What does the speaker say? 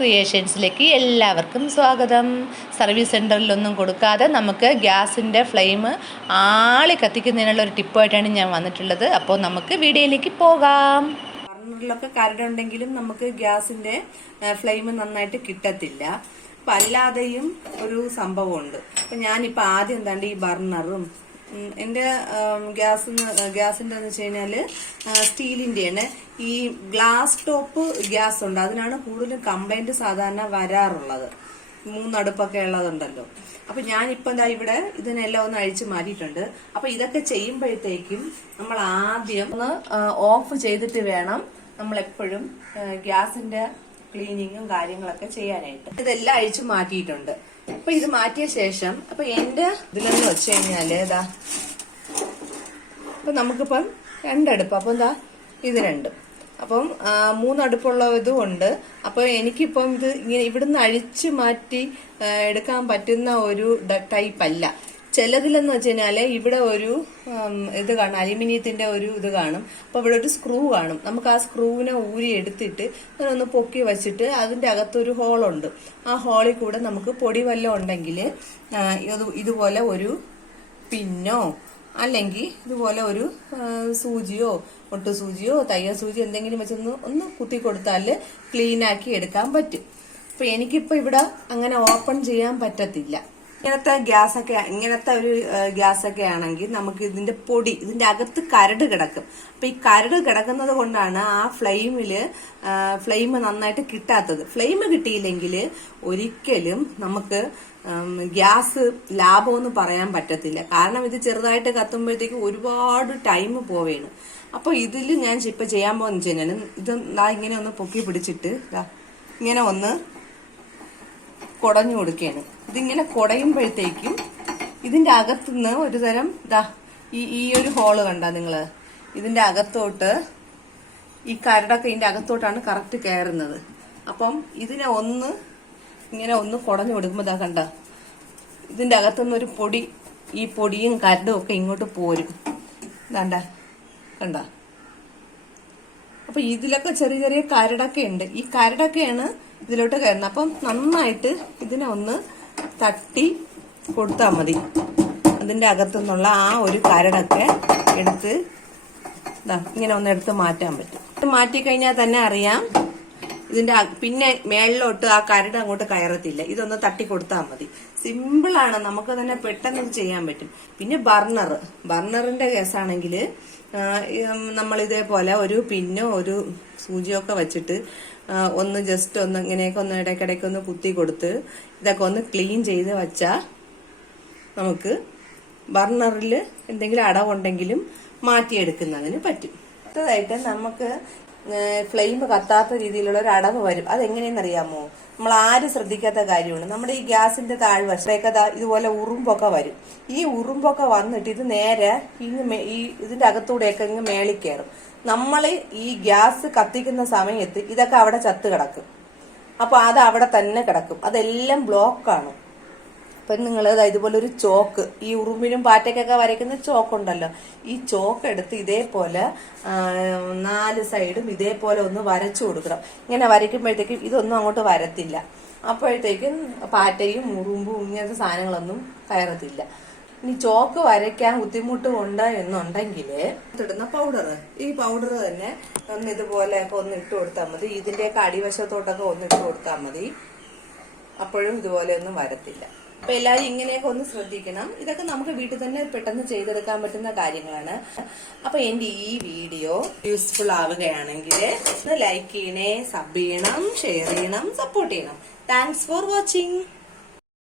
ക്രിയേഷൻസിലേക്ക് എല്ലാവർക്കും സ്വാഗതം. സർവീസ് സെന്ററിലൊന്നും കൊടുക്കാതെ നമുക്ക് ഗ്യാസിന്റെ ഫ്ലെയിം ആളി കത്തിക്കുന്നതിനുള്ള ഒരു ടിപ്പായിട്ടാണ് ഞാൻ വന്നിട്ടുള്ളത്. അപ്പോൾ നമുക്ക് വീഡിയോയിലേക്ക് പോകാം. ബർണറിലൊക്കെ കരടുണ്ടെങ്കിലും നമുക്ക് ഗ്യാസിന്റെ ഫ്ലെയിം നന്നായിട്ട് കിട്ടത്തില്ല. അപ്പം അല്ലാതെയും ഒരു സംഭവമുണ്ട്. അപ്പം ഞാനിപ്പോൾ ആദ്യം എന്താണ്ട് ഈ ബർണറും എന്റെ ഗ്യാസ് ഗ്യാസിന്റെ എന്ന് വെച്ച് കഴിഞ്ഞാൽ സ്റ്റീലിന്റെയാണ്. ഈ ഗ്ലാസ് ടോപ്പ് ഗ്യാസ് ഉണ്ട് അതിനാണ് കൂടുതലും കംപ്ലൈന്റ് സാധാരണ വരാറുള്ളത്. മൂന്നടുപ്പൊക്കെ ഉള്ളതുണ്ടല്ലോ. അപ്പം ഞാനിപ്പോൾ എന്താ ഇവിടെ ഇതിനെല്ലാം ഒന്ന് അഴിച്ചു മാറ്റിയിട്ടുണ്ട്. അപ്പം ഇതൊക്കെ ചെയ്യുമ്പോഴത്തേക്കും നമ്മൾ ആദ്യം ഒന്ന് ഓഫ് ചെയ്തിട്ട് വേണം നമ്മൾ എപ്പോഴും ഗ്യാസിന്റെ ക്ലീനിങ്ങും കാര്യങ്ങളൊക്കെ ചെയ്യാനായിട്ട്. ഇതെല്ലാം അഴിച്ചു മാറ്റിയിട്ടുണ്ട്. അപ്പൊ ഇത് മാറ്റിയ ശേഷം അപ്പൊ എന്റെ ഇതിലെന്ന് വെച്ച് കഴിഞ്ഞാൽ ഇതാ. അപ്പൊ നമുക്കിപ്പം രണ്ടടുപ്പ്. അപ്പൊ എന്താ? ഇത് രണ്ടും. അപ്പം മൂന്നടുപ്പുള്ള ഇതും ഉണ്ട്. അപ്പൊ എനിക്കിപ്പം ഇത് ഇങ്ങനെ ഇവിടുന്ന് അഴിച്ചു മാറ്റി എടുക്കാൻ പറ്റുന്ന ഒരു ടൈപ്പ് അല്ല ചിലതിലെന്ന് വെച്ച് ഇവിടെ ഒരു ഇത് കാണും. അലുമിനിയത്തിന്റെ ഒരു ഇത് കാണും. അപ്പൊ ഇവിടെ ഒരു സ്ക്രൂ കാണും. നമുക്ക് ആ സ്ക്രൂവിനെ ഊരി എടുത്തിട്ട് അങ്ങനെ ഒന്ന് പൊക്കി വെച്ചിട്ട് അതിന്റെ അകത്തൊരു ഹോളുണ്ട് ആ ഹോളിൽ കൂടെ നമുക്ക് പൊടി വല്ലതും ഉണ്ടെങ്കിൽ ഇതുപോലെ ഒരു പിന്നോ അല്ലെങ്കിൽ ഇതുപോലെ ഒരു സൂചിയോ ഒട്ടു സൂചിയോ തയ്യൽ സൂചി എന്തെങ്കിലും വെച്ചൊന്ന് ഒന്ന് കുത്തി കൊടുത്താൽ ക്ലീനാക്കി എടുക്കാൻ പറ്റും. അപ്പൊ എനിക്കിപ്പോ ഇവിടെ അങ്ങനെ ഓപ്പൺ ചെയ്യാൻ പറ്റത്തില്ല. ഇങ്ങനത്തെ ഗ്യാസ് ഒക്കെ ഇങ്ങനത്തെ ഒരു ഗ്യാസ് ഒക്കെ ആണെങ്കിൽ നമുക്ക് ഇതിന്റെ പൊടി ഇതിന്റെ അകത്ത് കരട് കിടക്കും. അപ്പൊ ഈ കരട് കിടക്കുന്നത് കൊണ്ടാണ് ആ ഫ്ലെയിമിൽ ഫ്ലെയിം നന്നായിട്ട് കിട്ടാത്തത്. ഫ്ലെയിം കിട്ടിയില്ലെങ്കിൽ ഒരിക്കലും നമുക്ക് ഗ്യാസ് ലാഭമെന്ന് പറയാൻ പറ്റത്തില്ല. കാരണം ഇത് ചെറുതായിട്ട് കത്തുമ്പോഴത്തേക്ക് ഒരുപാട് ടൈം പോവേണ്. അപ്പൊ ഇതിൽ ഞാൻ ഇപ്പൊ ചെയ്യാൻ പോകുന്ന വെച്ച് ഇത് ഞാൻ ഇങ്ങനെ ഒന്ന് പൊക്കി പിടിച്ചിട്ട് ഇങ്ങനെ ഒന്ന് കുടഞ്ഞു കൊടുക്കുകയാണ് ഇതിങ്ങനെ കുടയുമ്പോഴത്തേക്കും ഇതിന്റെ അകത്തുനിന്ന് ഒരു തരം ഇതാ ഈ ഈ ഒരു ഹോൾ കണ്ട നിങ്ങൾ ഇതിന്റെ അകത്തോട്ട് ഈ കരടൊക്കെ ഇതിന്റെ അകത്തോട്ടാണ് കറക്റ്റ് കയറുന്നത്. അപ്പം ഇതിനെ ഒന്ന് ഇങ്ങനെ ഒന്ന് കുടഞ്ഞു കൊടുക്കുമ്പോൾ ഇതാ കണ്ട? ഇതിന്റെ അകത്തുനിന്ന് ഒരു പൊടി ഈ പൊടിയും കരടും ഒക്കെ ഇങ്ങോട്ട് പോരും. ഇതാണ്ട കണ്ട? അപ്പൊ ഇതിലൊക്കെ ചെറിയ ചെറിയ കരടൊക്കെ ഉണ്ട്. ഈ കരടൊക്കെയാണ് ഇതിലോട്ട് കയറുന്നത്. അപ്പം നന്നായിട്ട് ഇതിനെ ഒന്ന് തട്ടി കൊടുത്താൽ മതി. അതിന്റെ അകത്തുനിന്നുള്ള ആ ഒരു കരടൊക്കെ എടുത്ത് ഇങ്ങനെ ഒന്ന് എടുത്ത് മാറ്റാൻ പറ്റും. മാറ്റിക്കഴിഞ്ഞാൽ തന്നെ അറിയാം ഇതിന്റെ പിന്നെ മേളിലോട്ട് ആ കരട് അങ്ങോട്ട് കയറത്തില്ല. ഇതൊന്ന് തട്ടി കൊടുത്താൽ മതി. സിമ്പിളാണ് നമുക്ക് തന്നെ പെട്ടെന്ന് ചെയ്യാൻ പറ്റും. പിന്നെ ബർണർ ബർണറിന്റെ കേസാണെങ്കിൽ നമ്മൾ ഇതേപോലെ ഒരു പിന്നോ ഒരു സൂചിയോ ഒക്കെ വെച്ചിട്ട് ഒന്ന് ജസ്റ്റ് ഒന്ന് ഇങ്ങനെയൊക്കെ ഒന്ന് ഇടയ്ക്കിടയ്ക്ക് ഒന്ന് കുത്തി കൊടുത്ത് ഇതൊക്കെ ഒന്ന് ക്ലീൻ ചെയ്ത് വച്ചാൽ നമുക്ക് ബർണറിൽ എന്തെങ്കിലും അടവുണ്ടെങ്കിലും മാറ്റിയെടുക്കുന്നതിന് പറ്റും. അടുത്തതായിട്ട് നമുക്ക് ഫ്ലെയിം കത്താത്ത രീതിയിലുള്ള ഒരു അടവ് വരും. അതെങ്ങനെയെന്ന് അറിയാമോ? നമ്മൾ ആരും ശ്രദ്ധിക്കാത്ത കാര്യമാണ്. നമ്മുടെ ഈ ഗ്യാസിന്റെ താഴ്വശത്തേക്ക് ഇതുപോലെ ഉറുമ്പൊക്കെ വരും. ഈ ഉറുമ്പൊക്കെ വന്നിട്ട് ഇത് നേരെ ഇങ്ങ് ഈ ഇതിന്റെ അകത്തൂടെയൊക്കെ ഇങ്ങ് മേളിൽ കയറും. നമ്മൾ ഈ ഗ്യാസ് കത്തിക്കുന്ന സമയത്ത് ഇതൊക്കെ അവിടെ ചത്ത് കിടക്കും. അപ്പൊ അത് അവിടെ തന്നെ കിടക്കും. അതെല്ലാം ബ്ലോക്കാണ് അപ്പൊ നിങ്ങൾ ഇതുപോലെ ഒരു ചോക്ക് ഈ ഉറുമ്പിനും പാറ്റയ്ക്കൊക്കെ വരയ്ക്കുന്ന ചോക്ക് ഉണ്ടല്ലോ ഈ ചോക്ക് എടുത്ത് ഇതേപോലെ നാല് സൈഡും ഇതേപോലെ ഒന്ന് വരച്ചു കൊടുക്കണം. ഇങ്ങനെ വരയ്ക്കുമ്പോഴത്തേക്കും ഇതൊന്നും അങ്ങോട്ട് വരത്തില്ല. അപ്പോഴത്തേക്കും പാറ്റയും ഉറുമ്പും ഇങ്ങനത്തെ സാധനങ്ങളൊന്നും കയറത്തില്ല. ഇനി ചോക്ക് വരയ്ക്കാൻ ബുദ്ധിമുട്ടുണ്ട് എന്നുണ്ടെങ്കിൽ ഇടുന്ന പൗഡർ ഈ പൗഡർ തന്നെ ഒന്ന് ഇതുപോലെയൊക്കെ ഒന്ന് ഇട്ട് കൊടുത്താൽ മതി. ഇതിന്റെയൊക്കെ അടിവശത്തോട്ടൊക്കെ ഒന്ന് ഇട്ട് കൊടുത്താൽ മതി. അപ്പോഴും ഇതുപോലെ ഒന്നും വരത്തില്ല. അപ്പൊ എല്ലാവരും ഇങ്ങനെയൊക്കെ ഒന്ന് ശ്രദ്ധിക്കണം. ഇതൊക്കെ നമുക്ക് വീട്ടിൽ തന്നെ പെട്ടെന്ന് ചെയ്തെടുക്കാൻ പറ്റുന്ന കാര്യങ്ങളാണ്. അപ്പൊ എന്റെ ഈ വീഡിയോ യൂസ്ഫുൾ ആവുകയാണെങ്കിൽ ലൈക്ക് ചെയ്യണേ സബ് ചെയ്യണം ഷെയർ ചെയ്യണം സപ്പോർട്ട് ചെയ്യണം. Thanks for watching